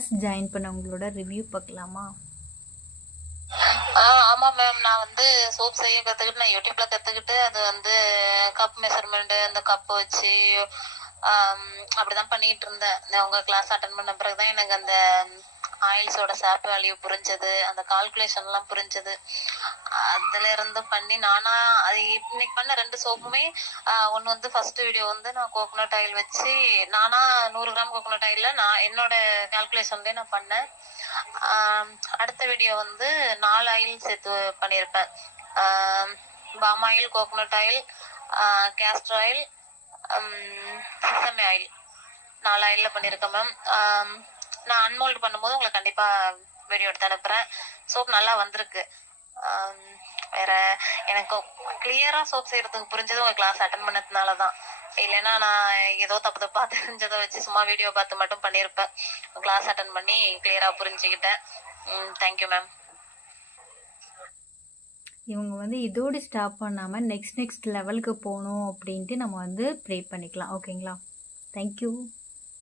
Class join பண்ணவங்களோட review பார்க்கலாமா? ஆமா ma'am. நான் வந்து சோப் செய்ய கத்துக்கிட்டு நான் யூடியூப்ல கத்துக்கிட்டு அது வந்து கப் மெஷர்மெண்ட் அந்த கப் வச்சு அப்படிதான் பண்ணிட்டு இருந்தேன். உங்க கிளாஸ் அட்டன் பண்ண பிறகுதான் எனக்கு அந்த ஆயில்ஸோட சாப் வேல்யூ புரிஞ்சது, அந்த கால்குலேஷன் எல்லாம் புரிஞ்சது. அதுல இருந்து பண்ணி நானா அது இன்னைக்கு பண்ண 2 சோப்புமே ஒன்னு வந்து ஃபர்ஸ்ட் வீடியோ வந்து நான் கோகோனட் ஆயில் வச்சு நானா 100 கிராம் கோகோனட் ஆயில்ல நான் என்னோட கால்குலேஷன்லயே நான் பண்ணேன். அடுத்த வீடியோ வந்து 4 ஆயில் சேர்த்து பண்ணியிருப்பேன். Palm oil, coconut oil, castor oil, sesame oil 4 ஆயில்ல பண்ணியிருக்கேன் மேம். நான் அன்மோல்டு பண்ணும்போது உங்களுக்கு கண்டிப்பா வீடியோ எடுத்து அனுப்புறேன். சோப் நல்லா வந்திருக்கு. வேற எனக்கு கிளியரா சோப் செய்யறதுக்கு புரிஞ்சது உங்க கிளாஸ் அட்டன் பண்ணதுனாலதான். இல்லைன்னா நான் ஏதோ தப்பு தப்பா தெரிஞ்சதை வச்சு சும்மா வீடியோ பார்த்து மட்டும் பண்ணியிருப்பேன். கிளாஸ் அட்டன் பண்ணி கிளியரா புரிஞ்சுக்கிட்டேன். Thank you ma'am. இவங்க வந்து இதோடு ஸ்டாப் பண்ணாமல் நெக்ஸ்ட் லெவலுக்கு போகணும் அப்படின்ட்டு நம்ம வந்து ப்ரே பண்ணிக்கலாம். ஓகேங்களா? தேங்க்யூ.